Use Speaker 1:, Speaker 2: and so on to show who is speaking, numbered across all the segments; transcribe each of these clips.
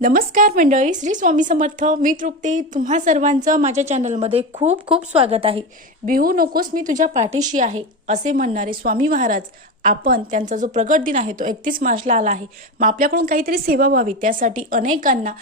Speaker 1: नमस्कार मंडळी श्री स्वामी समर्थ मी तृप्ती. तुम्हा सर्वांचं माझ्या चॅनलमध्ये खूप खूप स्वागत आहे. बिहू नकोस मी तुझ्या पाठीशी आहे असे म्हणणारे स्वामी महाराज आपण त्यांचा जो प्रगट दिन आहे तो एकतीस मार्चला आला आहे. मग आपल्याकडून काहीतरी सेवा व्हावी त्यासाठी अनेकांना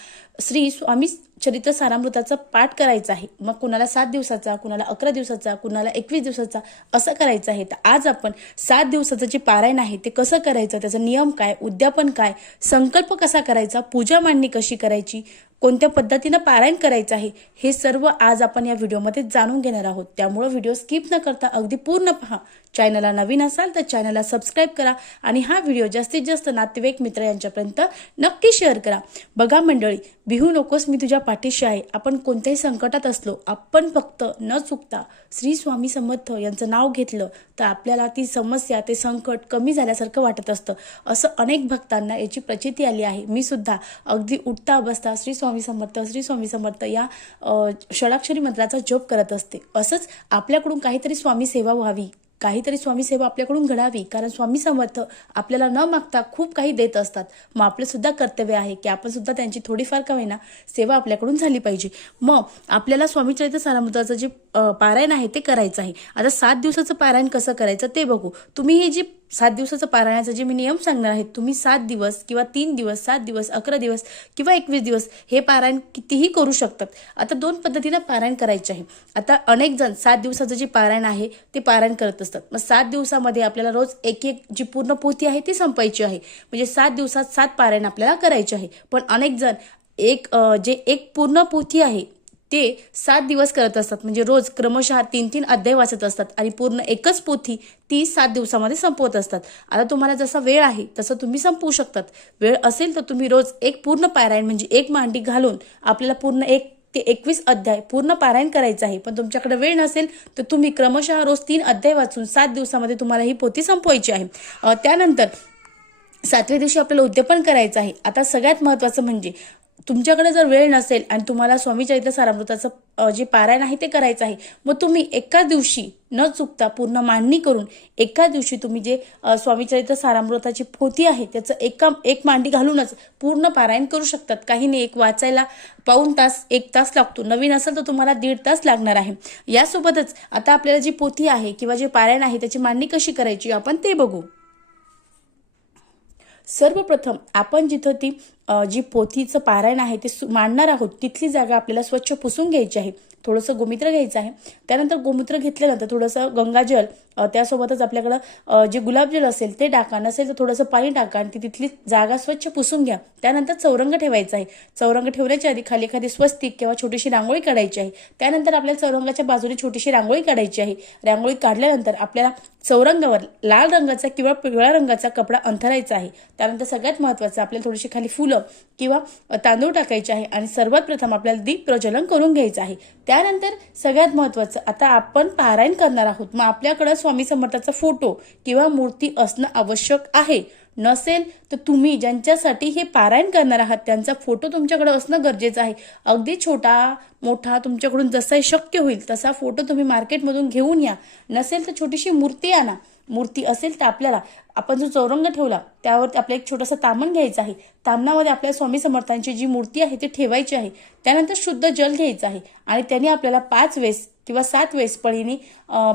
Speaker 1: श्री स्वामी चरित्र सारामृताचा पाठ करायचा आहे. मग कुणाला सात दिवसाचा कुणाला अकरा दिवसाचा कुणाला एकवीस दिवसाचा असं करायचं आहे. तर आज आपण सात दिवसाचं जे पारायण आहे ते कसं करायचं? त्याचा नियम काय? उद्यापन काय? संकल्प कसा करायचा? पूजा मांडणी कशी करायची? कोणत्या पद्धतीनं पारायण करायचं आहे हे सर्व आज आपण या व्हिडिओमध्ये जाणून घेणार आहोत. त्यामुळं व्हिडिओ स्किप न करता अगदी पूर्ण पहा. चॅनलला नवीन असाल तर चॅनलला सबस्क्राईब करा आणि हा व्हिडिओ जास्तीत जास्त नातेवाईक मित्र यांच्यापर्यंत नक्की शेअर करा. बघा मंडळी बिहू नकोस मी तुझ्या पाठीशी आहे. आपण कोणत्याही संकटात असलो आपण फक्त न चुकता श्री स्वामी समर्थ यांचं नाव घेतलं तर आपल्याला ती समस्या ते संकट कमी झाल्यासारखं वाटत असतं. असं अनेक भक्तांना याची प्रचिती आली आहे. मी सुद्धा अगदी उठता बसता श्री स्वामी स्वामी समर्थ श्री स्वामी समर्थ या षडाक्षरी मंत्राचा जप करत असते. असंच आपल्याकडून काहीतरी स्वामी सेवा व्हावी. काहीतरी स्वामी सेवा आपल्याकडून घडावी. कारण स्वामी समर्थ आपल्याला न मागता खूप काही देत असतात. मग आपलं सुद्धा कर्तव्य आहे की आपण सुद्धा त्यांची थोडीफार का होईना सेवा आपल्याकडून झाली पाहिजे. मग आपल्याला स्वामी चरित्र सारामृताचं जे पारायण आहे ते करायचं आहे. आता सात दिवसाचं पारायण कसं करायचं ते बघू. तुम्ही हे जे सात दिवसाचं पारायणाचा जे मी नियम सांगणार आहे तुम्ही सात दिवस किंवा तीन दिवस सात दिवस अकरा दिवस किंवा एकवीस दिवस हे पारायण कितीही करू शकतात. आता दोन पद्धतीनं पारायण करायचे आहे. आता अनेक जण सात दिवसाचं जे पारायण आहे ते पारायण करत असतात. मग सात दिवसामध्ये आपल्याला रोज एक एक जी पूर्ण पोथी आहे ती संपायची आहे. म्हणजे सात दिवसात सात पारायण आपल्याला करायचे आहे. पण अनेक जण एक जे एक पूर्ण पोथी आहे ते सात दिवस करत असतात. म्हणजे रोज क्रमशः तीन तीन अध्याय वाचत असतात आणि पूर्ण एकच पोथी ती सात दिवसामध्ये संपवत असतात. आता तुम्हाला जसा वेळ आहे तसं तुम्ही संपवू शकतात. वेळ असेल तर तुम्ही रोज एक पूर्ण पारायण म्हणजे एक मांडी घालून आपल्याला पूर्ण एक ते एकवीस अध्याय पूर्ण पारायण करायचं आहे. पण तुमच्याकडे वेळ नसेल तर तुम्ही क्रमशः रोज तीन अध्याय वाचून सात दिवसामध्ये तुम्हाला ही पोथी संपवायची आहे. त्यानंतर सातव्या दिवशी आपल्याला उद्यापन करायचं आहे. आता सगळ्यात महत्त्वाचं म्हणजे तुमच्याकडे जर वेळ नसेल आणि तुम्हाला स्वामी चैत्र सारामृताचं जे पारायण आहे ते करायचं आहे मग तुम्ही एका दिवशी न चुकता पूर्ण मांडणी करून एका दिवशी तुम्ही जे स्वामी चरित्र सारामृताची पोथी आहे त्याचं एका एक मांडी घालूनच पूर्ण पारायण करू शकतात. काही नाही एक वाचायला पाऊन तास एक तास लागतो. नवीन असेल तर तुम्हाला दीड तास लागणार आहे. यासोबतच आता आपल्याला जी पोथी आहे किंवा जे पारायण आहे त्याची मांडणी कशी करायची आपण ते बघू. सर्वप्रथम आपण जिथं ती जी पोथीचं पारायण आहे ते सु- मांडणार आहोत. तिथली जागा आपल्याला स्वच्छ पुसून घ्यायची आहे. थोडंसं गोमित्र घ्यायचं आहे. त्यानंतर गोमूत्र घेतल्यानंतर थोडंसं गंगाजल त्यासोबतच आपल्याकडं जे गुलाबजल असेल ते टाका. नसेल तर थोडंसं पाणी टाका आणि ती तिथली जागा स्वच्छ पुसून घ्या. त्यानंतर चौरंग ठेवायचा आहे. चौरंग ठेवण्याच्या आधी खाली एखादी स्वस्तिक किंवा छोटीशी रांगोळी काढायची आहे. त्यानंतर आपल्याला चौरंगाच्या बाजूने छोटीशी रांगोळी काढायची आहे. रांगोळी काढल्यानंतर आपल्याला चौरंगावर लाल रंगाचा किंवा पिवळ्या रंगाचा कपडा अंथरायचा आहे. त्यानंतर सगळ्यात महत्त्वाचं आपल्याला थोडीशी खाली फुलं किंवा तांदूळ टाकायचे आहे आणि सर्वात प्रथम आपल्याला दीप प्रज्वलन करून घ्यायचं आहे. त्यानंतर सगळ्यात महत्त्वाचं आता आपण पारायण करणार आहोत. मग आपल्याकडं स्वामी समर्थाचा फोटो किंवा मूर्ती असणं आवश्यक आहे. नसेल तर तुम्ही ज्यांच्यासाठी हे पारायण करणार आहात त्यांचा फोटो तुमच्याकडे असणं गरजेचं आहे. अगदी छोटा मोठा तुमच्याकडून जसा शक्य होईल तसा फोटो तुम्ही मार्केटमधून घेऊन या. नसेल तर छोटीशी मूर्ती आणा. मूर्ती असेल तर आपल्याला आपण जो चौरंग ठेवला त्यावर आपल्याला एक छोटासा तामण घ्यायचा आहे. तामणामध्ये आपल्या स्वामी समर्थांची जी मूर्ती आहे ती ठेवायची आहे. त्यानंतर शुद्ध जल घ्यायचं आहे आणि त्याने आपल्याला पाच वेस किंवा सात वेस पळीने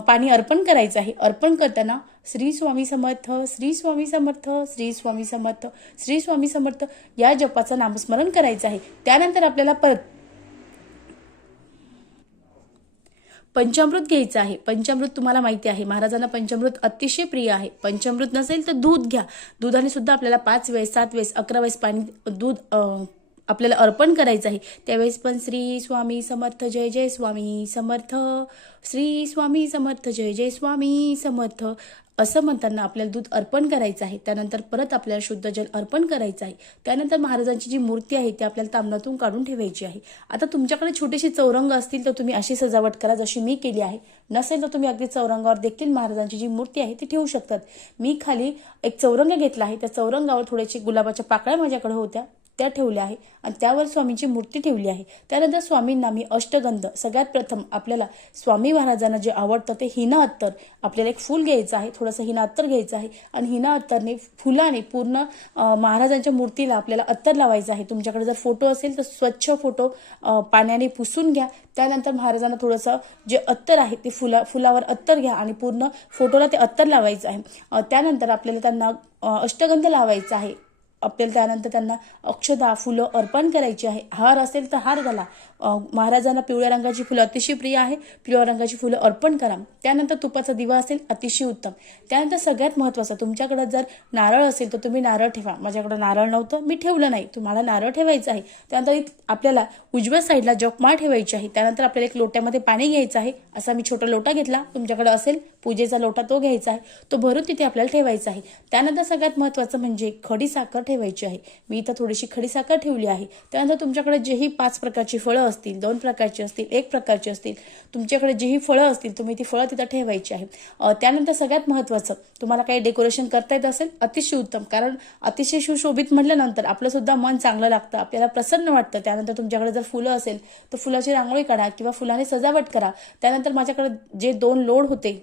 Speaker 1: पाणी अर्पण करायचं आहे. अर्पण करताना श्री स्वामी समर्थ श्री स्वामी समर्थ श्री स्वामी समर्थ श्री स्वामी समर्थ या जपाचं नामस्मरण करायचं आहे. त्यानंतर आपल्याला परत पंचामृत घ्यायचं आहे. पंचामृत तुम्हाला माहिती आहे. महाराजांना पंचामृत अतिशय प्रिय आहे. पंचामृत नसेल तर दूध घ्या. दुधाने सुद्धा आपल्याला पाच वेळेस सात वेळेस अकरा वेळेस पाणी दूध आपल्याला अर्पण करायचं आहे. त्यावेळेस पण श्री स्वामी समर्थ जय जय स्वामी समर्थ. श्री स्वामी समर्थ जय जय स्वामी समर्थ. असं म्हणताना आपल्याला दूध अर्पण करायचं आहे त्यानंतर परत आपल्याला शुद्ध जल अर्पण करायचं आहे. त्यानंतर महाराजांची जी मूर्ती आहे ती आपल्याला तांबणातून काढून ठेवायची आहे. आता तुमच्याकडे छोटेसे चौरंग असतील तर तुम्ही अशी सजावट करा जशी मी केली आहे. नसेल तर तुम्ही अगदी चौरंगावर देखील महाराजांची जी मूर्ती आहे ती ठेवू शकतात. मी खाली एक चौरंग घेतला आहे. त्या चौरंगावर थोड्याशी गुलाबाच्या पाकळ्या माझ्याकडे होत्या. त्या ठेवल्या आहे आणि त्यावर स्वामींची मूर्ती ठेवली आहे. त्यानंतर स्वामींना मी अष्टगंध सगळ्यात प्रथम आपल्याला स्वामी महाराजांना जे आवडतं ते हिना अत्तर आपल्याला एक फूल घ्यायचं आहे थोडंसं हिना अत्तर घ्यायचं आहे आणि हिना अत्तरने फुलाने पूर्ण महाराजांच्या मूर्तीला आपल्याला अत्तर लावायचं आहे. तुमच्याकडे जर फोटो असेल तर स्वच्छ फोटो पाण्याने पुसून घ्या. त्यानंतर महाराजांना थोडंसं जे अत्तर आहे ते फुला फुलावर अत्तर घ्या आणि पूर्ण फोटोला ते अत्तर लावायचं आहे. त्यानंतर आपल्याला त्यांना अष्टगंध लावायचा आहे. आपल्याला त्यानंतर त्यांना अक्षदा फुलं अर्पण करायची आहे. हार असेल तर हार घाला. महाराजांना पिवळ्या रंगाची फुलं अतिशय प्रिय आहे. पिवळ्या रंगाची फुलं अर्पण करा. त्यानंतर तुपाचा दिवा असेल अतिशय उत्तम. त्यानंतर सगळ्यात महत्त्वाचं तुमच्याकडं जर नारळ असेल तर तुम्ही नारळ ठेवा. माझ्याकडं नारळ नव्हतं मी ठेवलं नाही. तुम्हाला नारळ ठेवायचं आहे. त्यानंतर आपल्याला उजव्या साईडला जपमाळ ठेवायची आहे. त्यानंतर आपल्याला एक लोट्यामध्ये पाणी घ्यायचं आहे. असा मी छोटा लोटा घेतला. तुमच्याकडे असेल पूजेचा लोटा तो घ्यायचा आहे तो भरून तिथे आपल्याला ठेवायचा आहे. त्यानंतर सगळ्यात महत्त्वाचं म्हणजे खडी साखर ठेवायची आहे. मी इथं थोडीशी खडी साखर ठेवली आहे. त्यानंतर तुमच्याकडे जेही पाच प्रकारची फळं असतील दोन प्रकारची असतील एक प्रकारची असतील तुमच्याकडे जेही फळं असतील तुम्ही ती फळं तिथं ठेवायची आहे. त्यानंतर सगळ्यात महत्त्वाचं तुम्हाला काही डेकोरेशन करता येत असेल अतिशय उत्तम कारण अतिशय सुशोभित म्हटल्यानंतर आपलंसुद्धा मन चांगलं लागतं आपल्याला प्रसन्न वाटतं. त्यानंतर तुमच्याकडे जर फुलं असेल तर फुलाची रांगोळी काढा किंवा फुलाने सजावट करा. त्यानंतर माझ्याकडे जे दोन लोड होते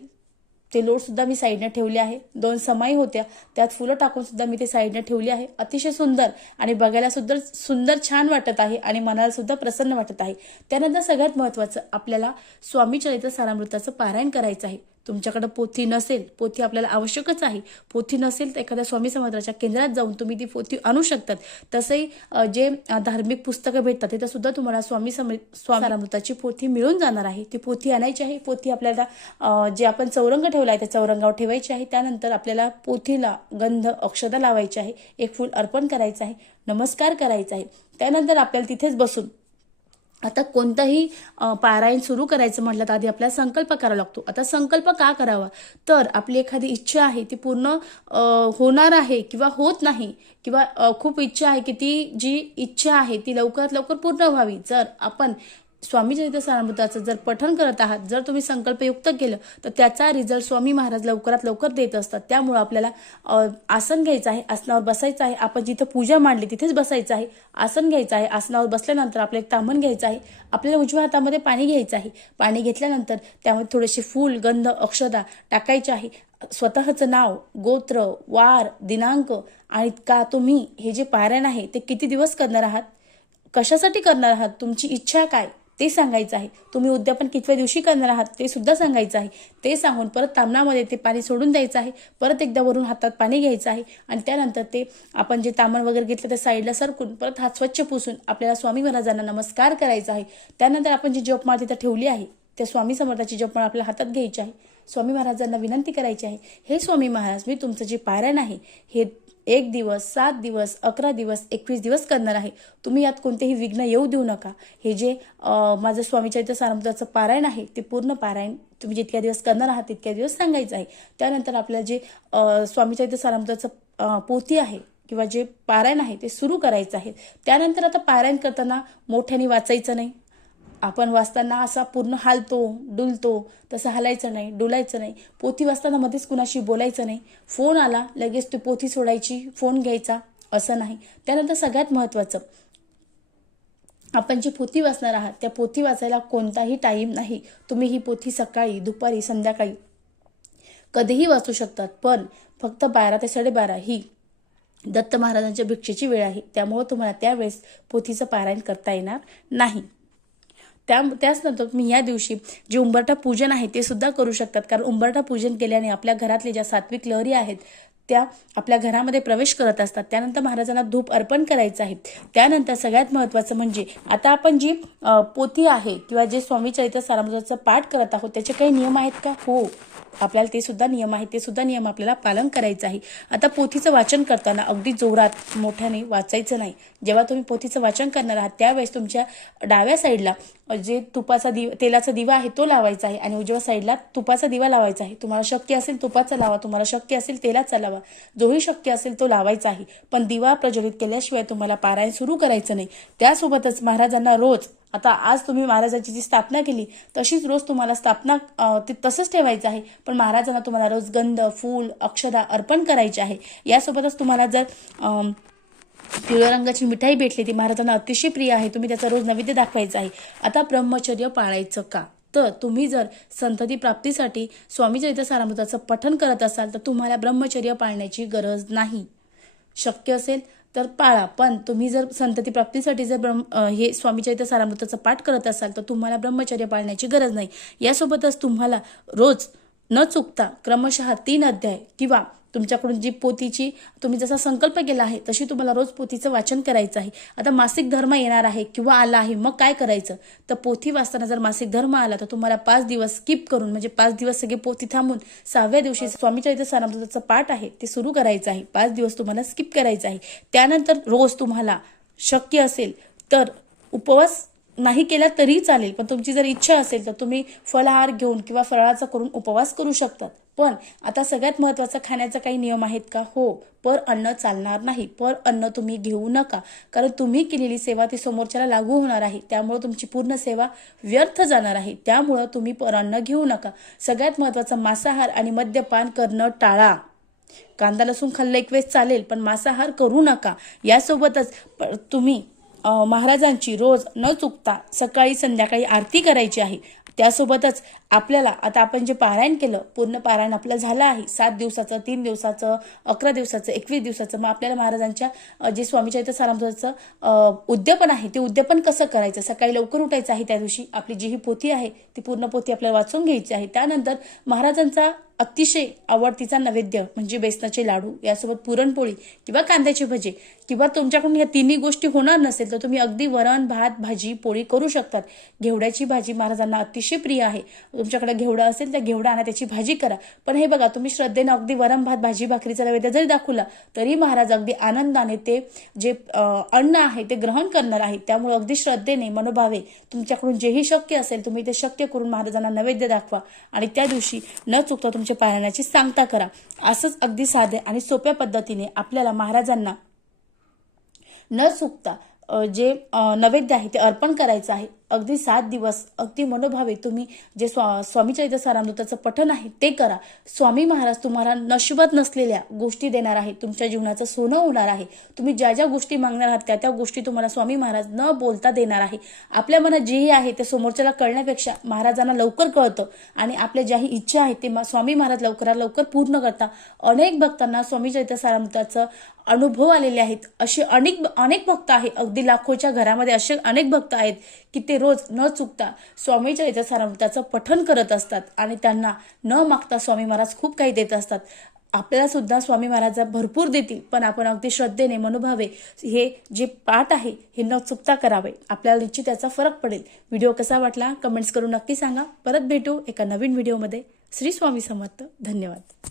Speaker 1: ते लोडसुद्धा मी साईडनं ठेवले आहे. दोन समाई होत्या. त्यात फुलं टाकून सुद्धा मी ते साईडनं ठेवली आहे. अतिशय सुंदर आणि बघायला सुद्धा सुंदर छान वाटत आहे आणि मनाला सुद्धा प्रसन्न वाटत आहे. त्यानंतर सगळ्यात महत्त्वाचं आपल्याला स्वामी चरित्र सारामृताचं पारायण करायचं आहे. तुमच्याकडे पोथी नसेल पोथी आपल्याला आवश्यकच आहे. पोथी नसेल तर एखाद्या स्वामी समाजाच्या केंद्रात जाऊन तुम्ही ती पोथी आणू शकतात. तसंही जे धार्मिक पुस्तकं भेटतात तिथं सुद्धा तुम्हाला स्वामी सम स्वामी पोथी मिळून जाणार आहे. ती पोथी आणायची आहे. पोथी आपल्याला जे आपण चौरंग ठेवला आहे त्या चौरंगावर ठेवायची आहे. त्यानंतर आपल्याला पोथीला गंध अक्षदा लावायची आहे. एक फूल अर्पण करायचं आहे. नमस्कार करायचा आहे. त्यानंतर आपल्याला तिथेच बसून आता कोणतंही पारायण सुरू करायचं म्हटलं तर आधी आपल्याला संकल्प करावा लागतो. आता संकल्प का करावा? तर आपली एखादी इच्छा आहे ती पूर्ण होणार आहे किंवा होत नाही किंवा खूप इच्छा आहे की ती जी इच्छा आहे ती लवकरात लवकर पूर्ण व्हावी. जर आपण स्वामी चरित्र सारामृताचं जर पठन करत आहात जर तुम्ही संकल्पयुक्त केलं तर त्याचा रिझल्ट स्वामी महाराज लवकरात लवकर देत असतात. त्यामुळं आपल्याला आसन घ्यायचं आहे आसनावर बसायचं आहे. आपण जिथं पूजा मांडली तिथेच बसायचं आहे. आसन घ्यायचं आहे. आसनावर बसल्यानंतर आपलं एक तामण घ्यायचं आहे. आपल्याला उजव्या हातामध्ये पाणी घ्यायचं आहे. पाणी घेतल्यानंतर त्यामध्ये थोडेसे फूल गंध अक्षदा टाकायचे आहे. स्वतःचं नाव गोत्र वार दिनांक आणि का तुम्ही हे जे पारायण आहे ते किती दिवस करणार आहात? कशासाठी करणार आहात? तुमची इच्छा काय? ते सांगायचं आहे. तुम्ही उद्यापन कितव्या दिवशी करणार आहात ते सुद्धा सांगायचं आहे. ते सांगून परत तामणामध्ये ते पाणी सोडून द्यायचं आहे. परत एकदा वरून हातात पाणी घ्यायचं आहे आणि त्यानंतर ते आपण जे तामण वगैरे घेतलं त्या साईडला सरकून परत हात स्वच्छ पुसून आपल्याला स्वामी महाराजांना नमस्कार करायचा आहे. त्यानंतर आपण जी जपमाळ तिथं ठेवली आहे त्या स्वामी समर्थाची जपमाळ आपल्या हातात घ्यायची आहे. स्वामी महाराजांना विनंती करायची आहे हे स्वामी महाराज मी तुमचं जे पारायण आहे हे एक दिवस सात दिवस अकरा दिवस एकवीस दिवस करणार आहे. तुम्ही यात कोणतेही विघ्न येऊ देऊ नका. हे जे माझं स्वामीचरित्र चरित्र पारायण आहे ते पूर्ण पारायण तुम्ही जितक्या दिवस करणार आहात तितक्या दिवस सांगायचं आहे. त्यानंतर आपल्या जे स्वामीचरित्र स्वामी पोथी आहे किंवा जे पारायण आहे ते सुरू करायचं आहे. त्यानंतर आता पारायण करताना मोठ्याने वाचायचं नाही. आपण वाचताना असा पूर्ण हालतो डुलतो तसं हालायचं नाही डुलायचं नाही. पोथी वाचताना मध्येच कुणाशी बोलायचं नाही. फोन आला लगेच ती पोथी सोडायची फोन घ्यायचा असं नाही. त्यानंतर सगळ्यात महत्त्वाचं आपण जी पोथी वाचणार आहात त्या पोथी वाचायला कोणताही टाईम नाही. तुम्ही ही पोथी सकाळी दुपारी संध्याकाळी कधीही वाचू शकतात पण फक्त बारा ते साडेबारा ही दत्त महाराजांच्या भिक्षेची वेळ आहे. त्यामुळं तुम्हाला त्यावेळेस पोथीचं पारायण करता येणार नाही. त्या त्याचनंतर मी तुम्ही या दिवशी जे उंबरठा पूजन आहे ते सुद्धा करू शकतात. कारण उंबरठा पूजन केल्याने आपल्या घरातले ज्या सात्विक लहरी आहेत त्या आपल्या घरामध्ये प्रवेश करत असतात. त्यानंतर महाराजांना धूप अर्पण करायचं आहे. त्यानंतर सगळ्यात महत्त्वाचं म्हणजे आता आपण जी पोथी आहे किंवा जे स्वामी चरित्र सारामृताचं पाठ करत आहोत त्याचे काही नियम आहेत का? हो. आपल्याला ते सुद्धा नियम आहेत. ते सुद्धा नियम आपल्याला पालन करायचं आहे. आता पोथीचं वाचन करताना अगदी जोरात मोठ्याने वाचायचं नाही. जेव्हा तुम्ही पोथीचं वाचन करणार आहात त्यावेळेस तुमच्या डाव्या साईडला जे तुपाचा दिव तेलाचा दिवा आहे तो लावायचा आहे. आणि उजव्या साईडला तुपाचा दिवा लावायचा आहे. तुम्हाला शक्य असेल तुपाचा लावा. तुम्हाला शक्य असेल तेलाचा लावा. जोही शक्य असेल तो लावायचा आहे पण दिवा प्रज्वलित केल्याशिवाय तुम्हाला पारायण सुरू करायचं नाही. त्यासोबतच महाराजांना रोज आता आज तुम्ही महाराजांची जी स्थापना केली तशीच रोज तुम्हाला स्थापना ते तसंच ठेवायचं आहे. पण महाराजांना तुम्हाला रोज गंध फूल अक्षदा अर्पण करायचे आहे. यासोबतच तुम्हाला जर पिवळ्या रंगाची मिठाई भेटली ती महाराजांना अतिशय प्रिय आहे. तुम्ही त्याचा रोज नैवेद्य दाखवायचा आहे. आता ब्रह्मचर्य पाळायचं का? तर तुम्ही जर संतती प्राप्तीसाठी स्वामीचरित्र सारामृताचं पठन करत असाल तर तुम्हाला ब्रह्मचर्य पाळण्याची गरज नाही. शक्य असेल तर पाळा पण तुम्ही जर संतती प्राप्तीसाठी जर ब्रह्म हे स्वामीचरित्र सारामृताचं पाठ करत असाल तर तुम्हाला ब्रह्मचर्य पाळण्याची गरज नाही. यासोबतच तुम्हाला रोज न चुकता क्रमशः तीन अध्याय किंवा तुमच्याकडून जी पोतीची तुम्ही जसा संकल्प केला आहे तशी तुम्हाला रोज पोथीचं वाचन करायचं आहे. आता मासिक धर्म येणार आहे किंवा आला आहे मग काय करायचं? तर पोथी वाचताना जर मासिक धर्म आला तर तुम्हाला पाच दिवस स्किप करून म्हणजे पाच दिवस सगळे पोथी थांबून सहाव्या दिवशी स्वामी चरित्र सारामृताचं पाठ आहे ते सुरू करायचं आहे. पाच दिवस तुम्हाला स्किप करायचं आहे. त्यानंतर रोज तुम्हाला शक्य असेल तर उपवास नाही केला तरी चालेल पण तुमची जर इच्छा असेल तर तुम्ही फलाहार घेऊन किंवा फराळाचा करून उपवास करू शकतात. पण आता सगळ्यात महत्त्वाचा खाण्याचा काही नियम आहेत का? हो पर अन्न चालणार नाही. पर अन्न तुम्ही घेऊ नका. कारण तुम्ही केलेली सेवा ती समोरच्याला लागू होणार आहे. त्यामुळे तुमची पूर्ण सेवा व्यर्थ जाणार आहे. त्यामुळं तुम्ही पर अन्न घेऊ नका. सगळ्यात महत्त्वाचं मांसाहार आणि मद्यपान करणं टाळा. कांदा लसूण खाल्लं एक वेळेस चालेल पण मांसाहार करू नका. यासोबतच प- तुम्ही महाराजांची रोज न चुकता सकाळी संध्याकाळी आरती करायची आहे. त्यासोबतच आपल्याला आता आपण जे पारायण केलं पूर्ण पारायण आपलं झालं आहे. सात दिवसाचं तीन दिवसाचं अकरा दिवसाचं एकवीस दिवसाचं मग आपल्याला महाराजांच्या जे स्वामी चरित्र सारामृताचं उद्यापन आहे ते उद्यापन कसं करायचं? सकाळी लवकर उठायचं आहे त्या दिवशी. आपली जी ही पोथी आहे ती पूर्ण पोथी आपल्याला वाचून घ्यायची आहे. त्यानंतर महाराजांचा अतिशय आवडतीचा नैवेद्य म्हणजे बेसनाचे लाडू यासोबत पुरणपोळी किंवा कांद्याचे भजे किंवा तुमच्याकडून ह्या तिन्ही गोष्टी होणार नसेल तर तुम्ही अगदी वरण भात भाजी पोळी करू शकतात. घेवड्याची भाजी महाराजांना अतिशय प्रिय आहे. तुमच्याकडे घेवडा असेल तर घेवडा आणा त्याची भाजी करा. पण हे बघा तुम्ही श्रद्धेनं अगदी वरण भात भाजी भाकरीचा नैवेद्य जरी दाखवला तरी महाराज अगदी आनंदाने ते जे अन्न आहे ते ग्रहण करणार आहे त्यामुळे अगदी श्रद्धेने मनोभावे तुमच्याकडून जेही शक्य असेल तुम्ही ते शक्य करून महाराजांना नैवेद्य दाखवा. आणि त्या दिवशी न चुकता तुमच्या पारायणाची सांगता करा. असंच अगदी साधे आणि सोप्या पद्धतीने आपल्याला महाराजांना न चुकता जे नैवेद्य आहे ते अर्पण करायचं आहे. अगदी सात दिवस अगदी मनोभावे तुम्ही जे स्वा स्वामी चरित्र सारामृताचं पठन आहे ते करा. स्वामी महाराज तुम्हाला नशिबत नसलेल्या गोष्टी देणार आहे. तुमच्या जीवनाचं सोनं होणार आहे. तुम्ही ज्या ज्या गोष्टी मागणार आहात त्या त्या गोष्टी तुम्हाला स्वामी महाराज न बोलता देणार आहे. आपल्या मनात जेही आहे ते समोरच्याला कळण्यापेक्षा महाराजांना लवकर कळतं आणि आपल्या ज्याही इच्छा आहेत ते स्वामी महाराज लवकरात लवकर पूर्ण करता. अनेक भक्तांना स्वामी चरित्र सारामृताचं अनुभव आलेले आहेत. असे अनेक अनेक भक्त आहे. अगदी लाखोच्या घरामध्ये असे अनेक भक्त आहेत की ते रोज न चुकता स्वामी चरित्र त्याचं पठण करत असतात आणि त्यांना न मागता स्वामी महाराज खूप काही देत असतात. आपल्याला सुद्धा स्वामी महाराज भरपूर देतील पण आपण अगदी श्रद्धेने मनोभावे हे जे पाठ आहे हे न चुकता करावे. आपल्याला निश्चित त्याचा फरक पडेल. व्हिडिओ कसा वाटला कमेंट्स करून नक्की सांगा. परत भेटू एका नवीन व्हिडिओमध्ये. श्री स्वामी समर्थ. धन्यवाद.